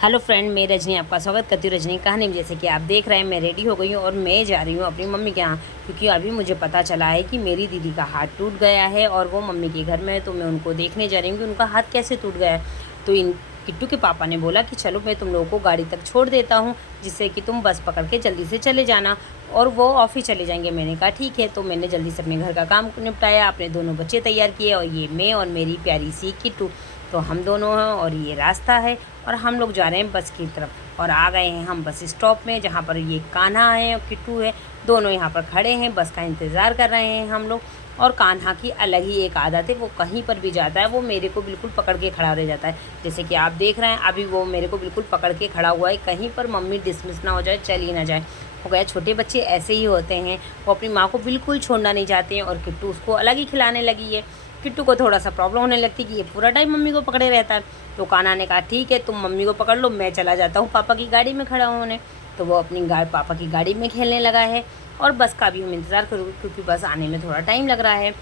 Hello friend, मैं रजनी आपका स्वागत करती हूँ रजनी कहानी में। जैसे कि आप देख रहे हैं मैं रेडी हो गई हूँ और मैं जा रही हूँ अपनी मम्मी के यहाँ, क्योंकि अभी मुझे पता चला है कि मेरी दीदी का हाथ टूट गया है और वो मम्मी के घर में है। तो मैं उनको देखने जा रही हूँ कि उनका हाथ कैसे टूट गया है। तो इन किट्टू के पापा ने बोला कि चलो मैं तुम लोगों को गाड़ी तक छोड़ देता हूँ, जिससे कि तुम बस पकड़ के जल्दी से चले जाना और वो ऑफिस चले जाएंगे। मैंने कहा ठीक है। तो मैंने जल्दी से अपने घर का काम निपटाया, अपने दोनों बच्चे तैयार किए और ये मैं और मेरी प्यारी सी किट्टू, तो हम दोनों हैं और ये रास्ता है और हम लोग जा रहे हैं बस की तरफ। और आ गए हैं हम बस स्टॉप में, जहाँ पर ये कान्हा है और किट्टू है, दोनों यहाँ पर खड़े हैं, बस का इंतज़ार कर रहे हैं हम लोग। और कान्हा की अलग ही एक आदत है, वो कहीं पर भी जाता है वो मेरे को बिल्कुल पकड़ के खड़ा रह जाता है। जैसे कि आप देख रहे हैं अभी वो मेरे को बिल्कुल पकड़ के खड़ा हुआ है, कहीं पर मम्मी डिसमिस ना हो जाए, चल ही ना जाए। हो गया, छोटे बच्चे ऐसे ही होते हैं, वो अपनी माँ को बिल्कुल छोड़ना नहीं चाहते हैं। और किट्टू उसको अलग ही खिलाने लगी है। किट्टू को थोड़ा सा प्रॉब्लम होने लगती कि ये पूरा टाइम मम्मी को पकड़े रहता है। तो कान्हा ने कहा ठीक है, तुम मम्मी को पकड़ लो, मैं चला जाता हूँ पापा की गाड़ी में खड़ा होने। तो वो अपनी पापा की गाड़ी में खेलने लगा है और बस का भी हम इंतज़ार करूँगी, क्योंकि बस आने में थोड़ा टाइम लग रहा है।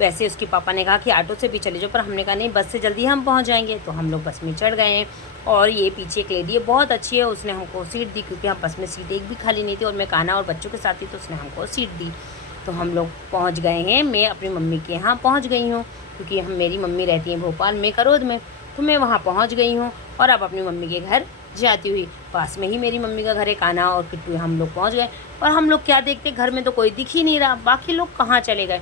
वैसे उसके पापा ने कहा कि ऑटो से भी चले जाओ, पर हमने कहा नहीं, बस से जल्दी हम पहुंच जाएंगे। तो हम लोग बस में चढ़ गए हैं। और ये पीछे एक लेडी है, बहुत अच्छी है, उसने हमको सीट दी, क्योंकि हम बस में सीट एक भी खाली नहीं थी और मैं कान्हा और बच्चों के साथ थी, तो उसने हमको सीट दी। तो हम लोग पहुंच गए हैं, मैं अपनी मम्मी के यहाँ पहुंच गई हूँ, क्योंकि मेरी मम्मी रहती है भोपाल में, करौद में। तो मैं वहाँ पहुँच गई हूँ और अब अपनी मम्मी के घर जाती हुई। पास में ही मेरी मम्मी का घर है, कान्हा और किट्टू हम लोग पहुँच गए। और हम लोग क्या देखते, घर में तो कोई दिख ही नहीं रहा, बाकी लोग कहाँ चले गए।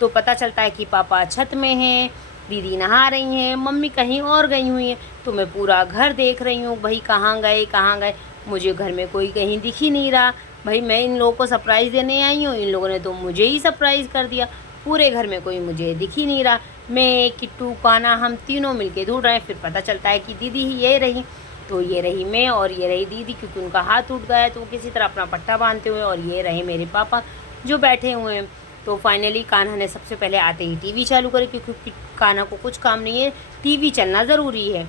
तो पता चलता है कि पापा छत में हैं, दीदी नहा रही हैं, मम्मी कहीं और गई हुई हैं। तो मैं पूरा घर देख रही हूँ, भाई कहाँ गए कहाँ गए, मुझे घर में कोई कहीं दिख ही नहीं रहा। भाई मैं इन लोगों को सरप्राइज़ देने आई हूँ, इन लोगों ने तो मुझे ही सरप्राइज़ कर दिया, पूरे घर में कोई मुझे दिख ही नहीं रहा। मैं, किट्टू, कान्हा, हम तीनों मिलके ढूंढ रहे हैं। फिर पता चलता है कि दीदी ही ये रही। तो ये रही मैं और ये रही दीदी, क्योंकि उनका हाथ टूट गया है, तो वो किसी तरह अपना पट्टा बांधते हुए। और ये रहे मेरे पापा जो बैठे हुए हैं। तो फाइनली कान्हा ने सबसे पहले आते ही टीवी चालू करी, क्योंकि कान्हा को कुछ काम नहीं है, टीवी चलना ज़रूरी है।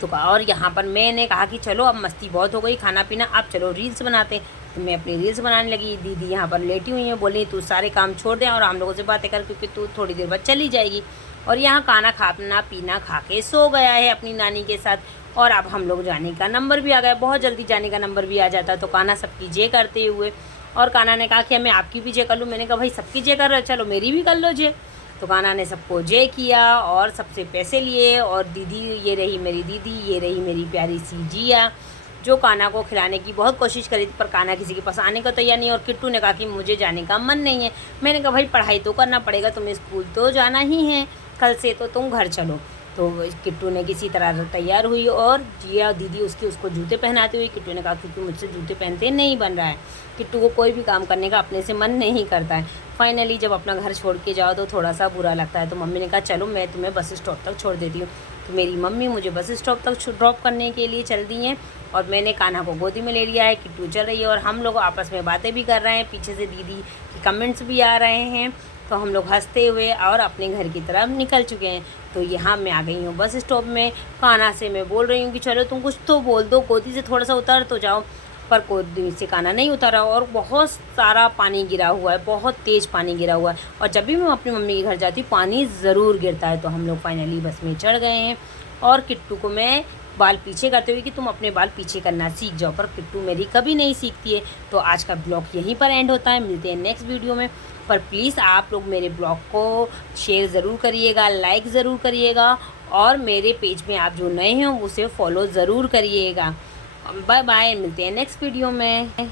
तो और यहाँ पर मैंने कहा कि चलो अब मस्ती बहुत हो गई, खाना पीना, अब चलो रील्स बनाते हैं। तो मैं अपनी रील्स बनाने लगी। दीदी यहाँ पर लेटी हुई है, बोली तू सारे काम छोड़ दे और हम लोगों से बातें कर, क्योंकि तू थोड़ी देर बाद चली जाएगी। और यहाँ कान्हा खाना पीना खा के सो गया है अपनी नानी के साथ। और अब हम लोग जाने का नंबर भी आ गया, बहुत जल्दी जाने का नंबर भी आ जाता। तो कान्हा सबकी जे करते हुए, और कान्हा ने कहा कि मैं आपकी भी जे कर लूँ। मैंने कहा भाई सबकी जे कर रहे, चलो मेरी भी कर लो जे। तो कान्हा ने सबको जय किया और सबसे पैसे लिए। और दीदी, ये रही मेरी दीदी, ये रही मेरी प्यारी सी जिया, जो कान्हा को खिलाने की बहुत कोशिश करी थी, पर कान्हा किसी के पास आने को तैयार नहीं। और किट्टू ने कहा कि मुझे जाने का मन नहीं है। मैंने कहा भाई पढ़ाई तो करना पड़ेगा, तुम्हें स्कूल तो जाना ही है कल से, तो तुम घर चलो। तो किट्टू ने किसी तरह तैयार हुई और जिया दीदी उसको जूते पहनाते हुए। किट्टू ने कहा क्योंकि मुझसे जूते पहनते नहीं बन रहा है। किट्टू को कोई भी काम करने का अपने से मन नहीं करता है। फाइनली जब अपना घर छोड़ के जाओ तो थोड़ा सा बुरा लगता है। तो मम्मी ने कहा चलो मैं तुम्हें बस स्टॉप तक छोड़ देती हूँ। तो मेरी मम्मी मुझे बस स्टॉप तक ड्रॉप करने के लिए चल दी हैं और मैंने कान्हा को गोदी में ले लिया है। किट्टू चल रही है और हम लोग आपस में बातें भी कर रहे हैं, पीछे से दीदी के कमेंट्स भी आ रहे हैं। तो हम लोग हंसते हुए और अपने घर की तरफ निकल चुके हैं। तो यहाँ मैं आ गई हूँ बस स्टॉप में। कान्हा से मैं बोल रही हूँ कि चलो तुम कुछ तो बोल दो, गोदी से थोड़ा सा उतर तो जाओ। पर गोदी से कान्हा नहीं उतरा और बहुत सारा पानी गिरा हुआ है, बहुत तेज़ पानी गिरा हुआ है। और जब भी मैं अपनी मम्मी के घर जाती हूँ पानी ज़रूर गिरता है। तो हम लोग फाइनली बस में चढ़ गए हैं और किट्टू को मैं बाल पीछे करते हुए कि तुम अपने बाल पीछे करना सीख जाओ, पर किट्टू मेरी कभी नहीं सीखती है। तो आज का ब्लॉग यहीं पर एंड होता है, मिलते हैं नेक्स्ट वीडियो में। पर प्लीज़ आप लोग मेरे ब्लॉग को शेयर ज़रूर करिएगा, लाइक ज़रूर करिएगा और मेरे पेज में आप जो नए हैं उसे फॉलो ज़रूर करिएगा। बाय बाय, मिलते हैं नेक्स्ट वीडियो में।